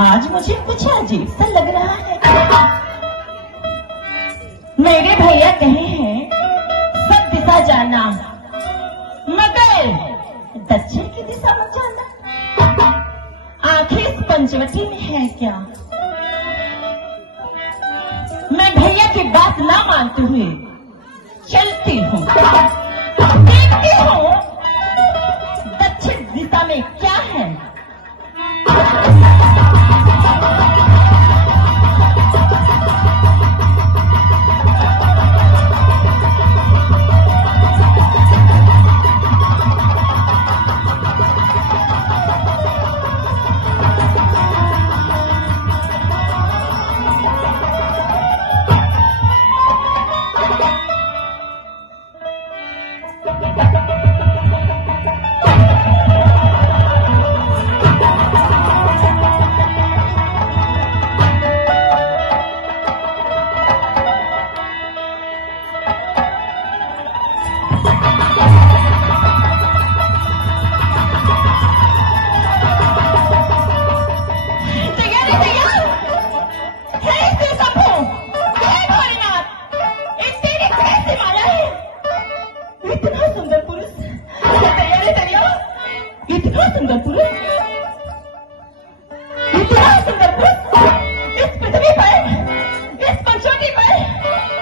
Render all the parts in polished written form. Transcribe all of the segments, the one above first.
आज मुझे कुछ अजीब सा लग रहा है। मेरे भैया कहे हैं सब दिशा जाना मगर दक्षिण की दिशा मत जाना। आखिर इस पंचवटी में है क्या? मैं भैया की बात ना मानते हुए चलती हूँ, देखती हूँ दक्षिण दिशा में क्या है।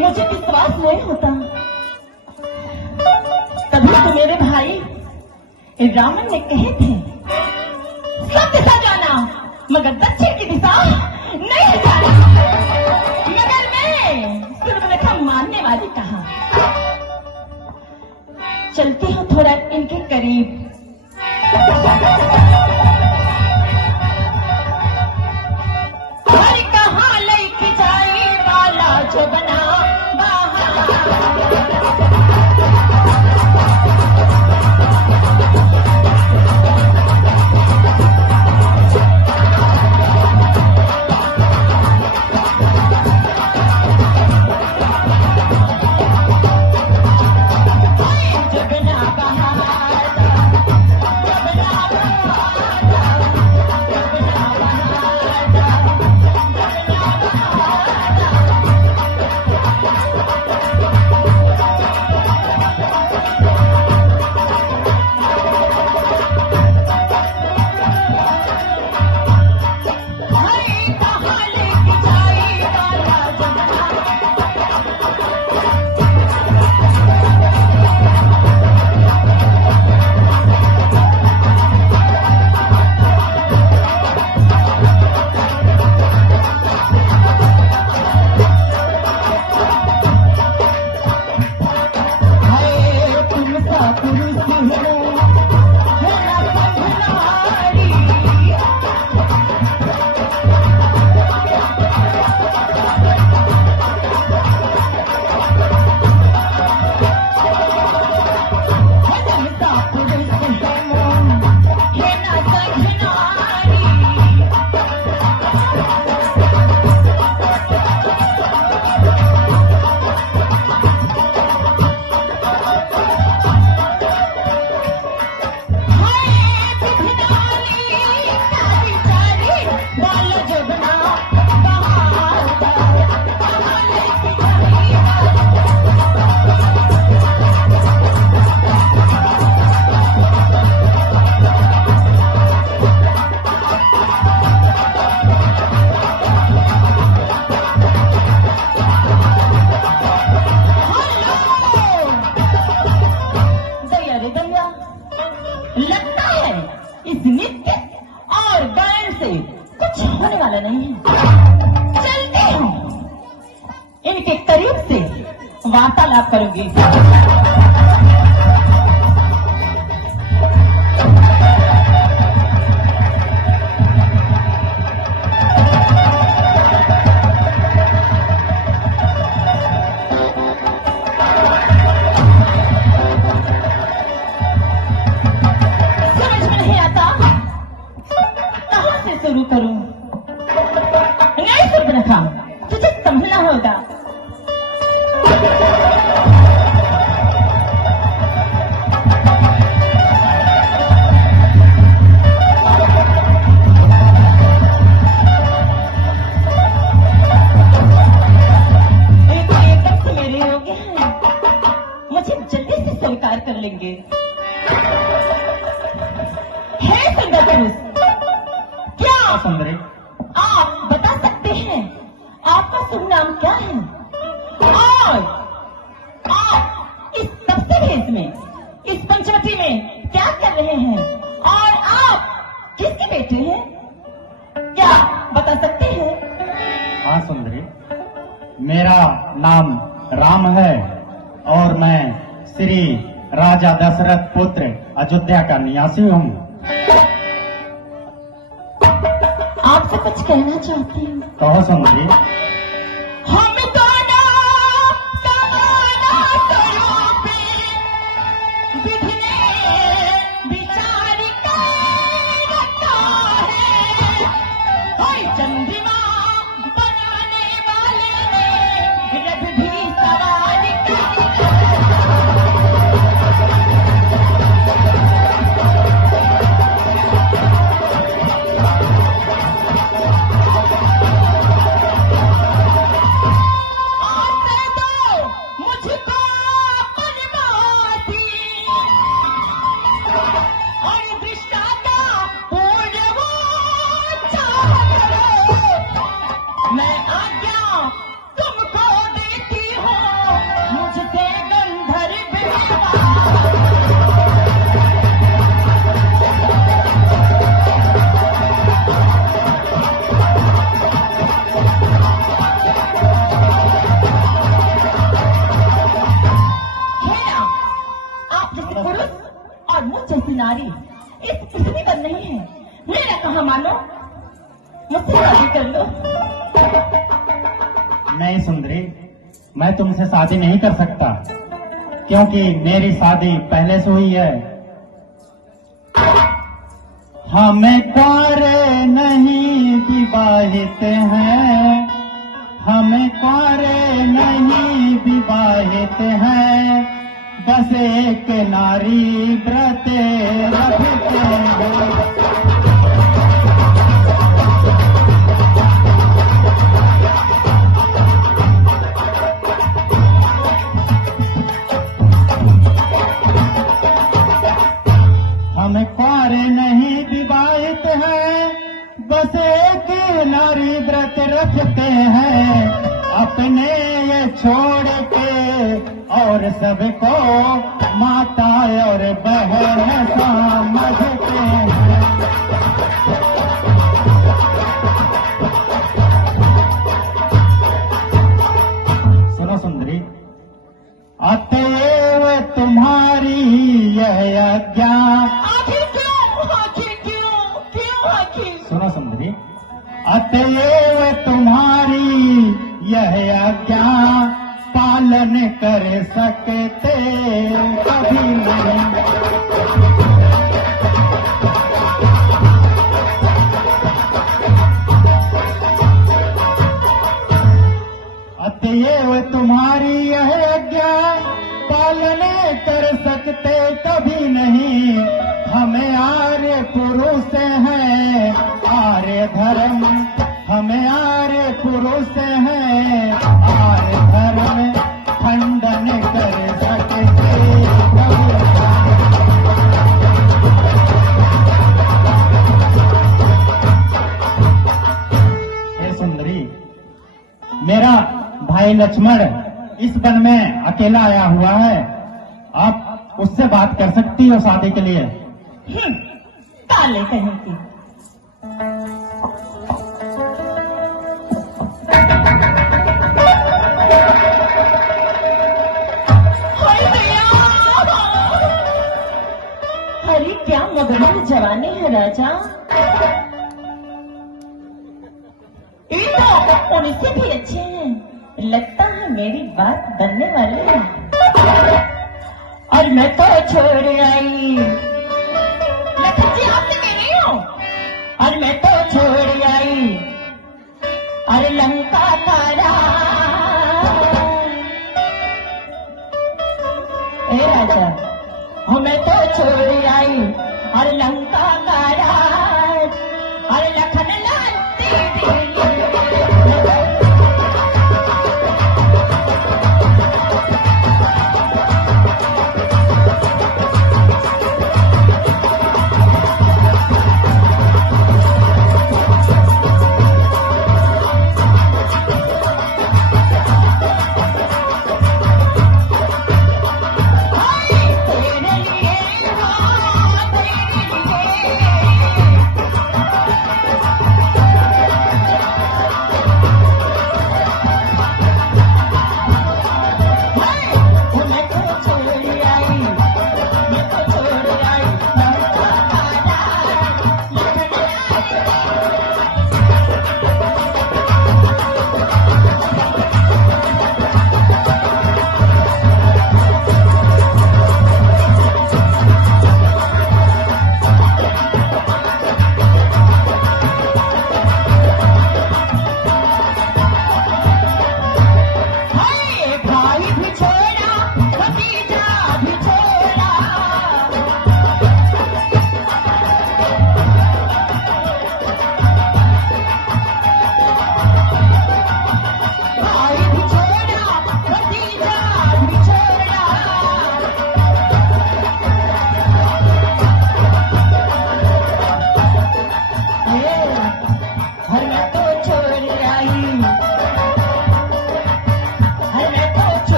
मुझे विश्वास नहीं होता। तभी तो मेरे भाई रावण ने कहे थे सब दिशा जाना मगर दक्षिण की दिशा नहीं जाना। मगर मैं सूर्यरेखा मानने वाली कहा। चलती हूँ थोड़ा इनके करीब। हर कहाँ लेके जाए वाला जो बना लगता है इस नृत्य और गायन से कुछ होने वाला नहीं है। चलते हूँ इनके करीब से वार्तालाप करूंगी। शुरू करूं नहीं सूर्यरेखा, तुझे समझना होगा। सुंदरी, आप बता सकते हैं आपका शुभ नाम क्या है और आप इस सबसे भेष में इस पंचवटी में क्या कर रहे हैं और आप किसके बेटे हैं, क्या बता सकते हैं? हाँ सुंदरी, मेरा नाम राम है और मैं श्री राजा दशरथ पुत्र अयोध्या का निवासी हूँ। आपसे कुछ कहना चाहती हूँ। कहो सुंदरी। हम दोनों समाना स्वरूपी विधि ने विचार कर रखा है। कोई चंद्रमा बनाने वाले ने रथ भी सवार किया। मैं आज्ञा तुमको देती हूँ, मुझसे गंधर्व विवाह। आप जैसे पुरुष और मुझ जैसी नारी इस पृथ्वी पर नहीं है। मेरा कहा मानो, मुझसे शादी कर लो। नहीं सुंदरी, मैं तुमसे शादी नहीं कर सकता क्योंकि मेरी शादी पहले से हुई है। हमें कुंवारे नहीं विवाहित हैं, हमें कुंवारे नहीं विवाहित हैं, बस एक नारी व्रत रखते हैं। हम कुंवारे नहीं विवाहित हैं, बस एक नारी व्रत रखते हैं, अपने ये छोड़ के और सबको माता और बहन समझते हैं। सुनो सुंदरी, अतएव तुम्हारी यह आज्ञा। सुनो सुंदरी, अतएव तुम्हारी यह आज्ञा पालन कर सकते कभी नहीं। अतएव तुम्हारी यह आज्ञा पालन कर सकते कभी नहीं। हमें आर्य पुरुष हैं, आर्य धर्म, हमें आर्य पुरुष हैं, आर्य धर्म खंडन कर सकते कभी नहीं। हे सुंदरी, मेरा भाई लक्ष्मण इस वन में अकेला आया हुआ है, आप उससे बात कर सकती हो शादी के लिए। काले कहीं की। हरी क्या मगन जवानी है राजा, ये तो उनसे भी अच्छे हैं। लगता है मेरी बात बनने वाली है। और मैं तो छोड़ आई, लखन जी आपसे कह रही हूँ, और मैं तो छोड़ आई अरे लंका का राज। ए राजा, मैं तो छोड़ आई और लंका का राज, और लखन लाल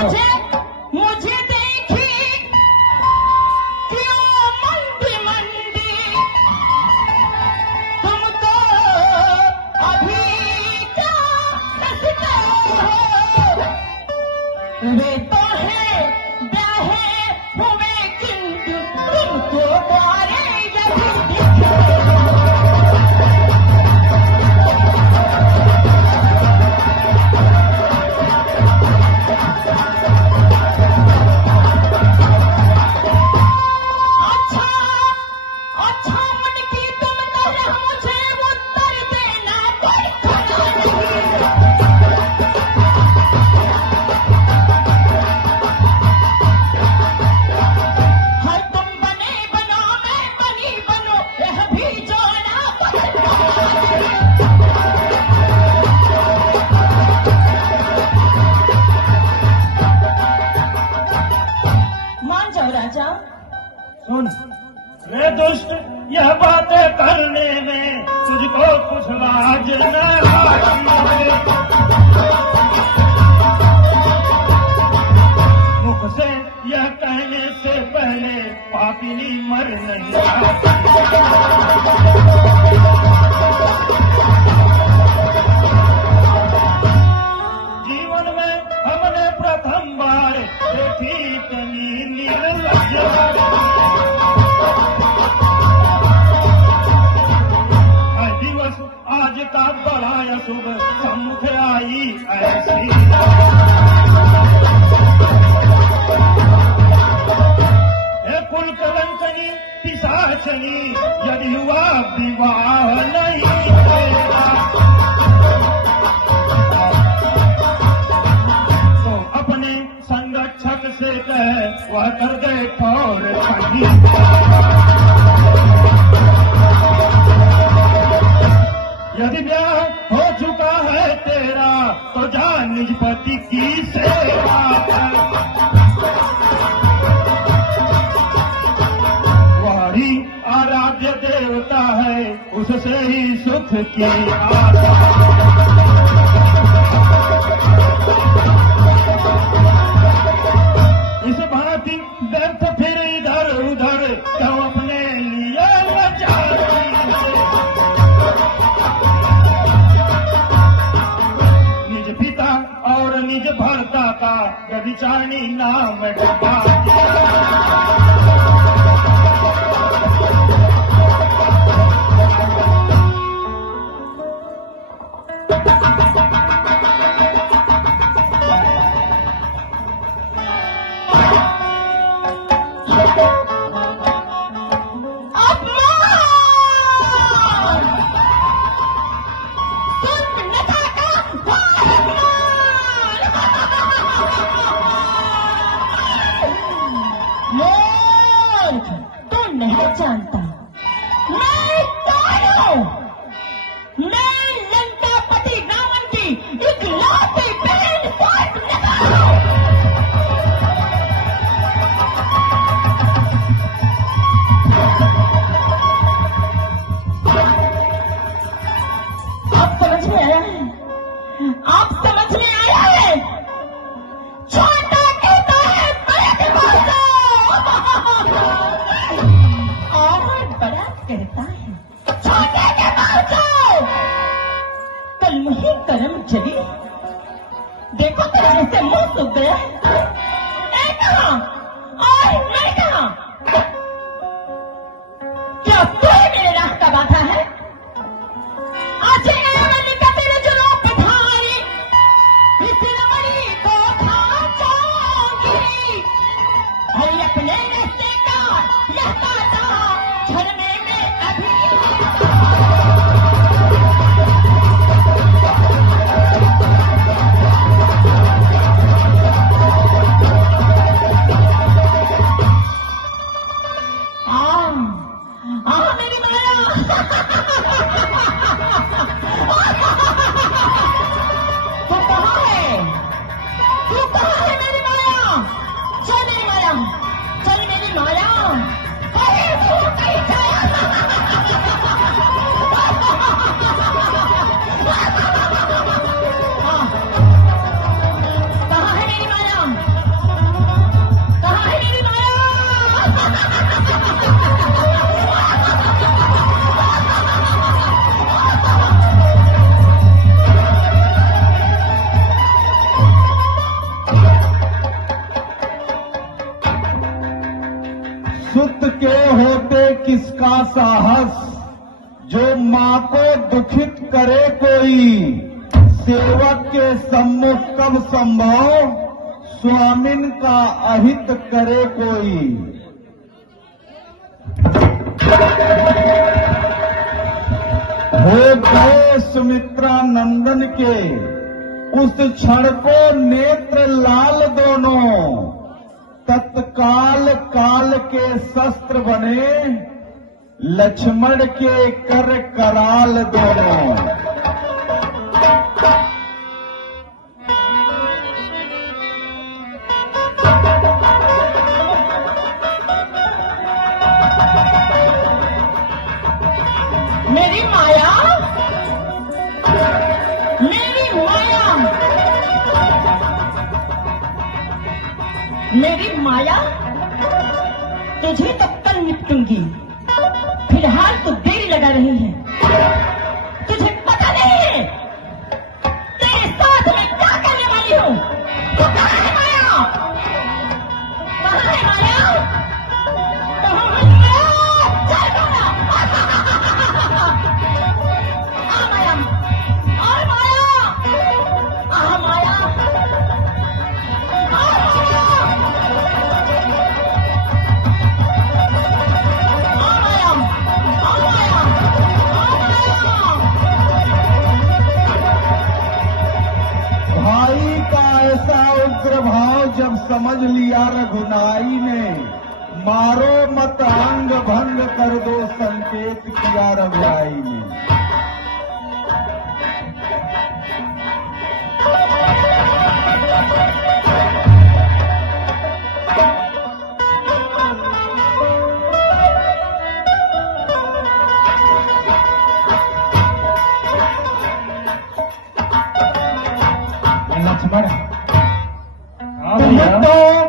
मुझे देखी क्यों मंदी मंदी, तुम तो अभी क्या हंसते हो। वे तो है ब्याहे हुए किंतु तुमको द्वारे यही दिखे। अच्छा मन की तुम तरह मुझे उत्तर देना पड़ता नहीं। हर तुम बने बनो मैं बनी बनो, यह भी जोड़ा पड़ता नहीं। मान जाओ राजा। सुन रे दुष्ट, यह बातें करने में तुझको कुछ लाज न आती है। मुख से यह कहने से पहले पापिनी मर नहीं आती। जीवन में हमने प्रथम बार देखी इतनी निर्लज्ज। आज का बड़ा शुभ सम्मुख आई ऐसी। हे कुल कलंकनी पिशाचनी, यदि हुआ विवाह नहीं तेरा, तो अपने संरक्षक से कह वह कर दे ठोर कहीं। यदि ब्याह हो चुका है तेरा, तो जा निज पति की सेवा कर। वही आराध्य देवता है, उससे ही सुख की आशा। इस भांति व्यर्थ फिर इधर उधर क्यों अपने लिए मचाती है। निज पिता और निज भर्ता का व्यभिचारिणी नाम डबा तू नहीं जानता मैं कौन हूं। मैं लंकापति रावण की इकलौती बहन शूर्पणखा हूं। आप समझ में आया है? आप समझ में आया है? छोटा कहता है बड़ा दिमाग और बड़ा कहता है छोटे के बावजूद। कल मुही कर्म जगी, देखो तेरा ऐसे मुंह सूख गया। मैं कहां और मैं कहां? क्या तू ही मेरे रास्ता बाधा है? आज एवं का तेरे जुनों पठारी इस रमणी को खा जाऊंगी। हरी अपने रिश्ते का यह ताता छड़ने में अभी मेरी माया। तू कहाँ है? तू कहाँ है मेरी माया? चल मेरी माया, चल मेरी माया। अरे तू कहीं गया? कहाँ है मेरी माया? के होते किसका साहस, जो माँ को दुखित करे कोई, सेवक के सम्मुख कब संभव, स्वामिन का अहित करे कोई। हो गए सुमित्रा नंदन के उस क्षण को नेत्र लाल दोनों, तत्काल काल के शस्त्र बने लक्ष्मण के कर कराल दोनों। मेरी माया, मेरी माया, मेरी माया, तुझे तो कल निपटूंगी। फिलहाल तो देरी लगा रही है। तुझे पता नहीं है तेरे साथ मैं क्या करने वाली हूँ। तू कहाँ है माया? कहाँ है माया? कहाँ है माया? चल माया। आ माया, आ माया, आ माया, आ माया, भाई का ऐसा उग्र भाव जब समझ लिया रघुनाई ने, मारो मत अंग भंग कर दो संकेत किया रघुराई ने। लक्ष्मण, हाँ तुम भैया। तो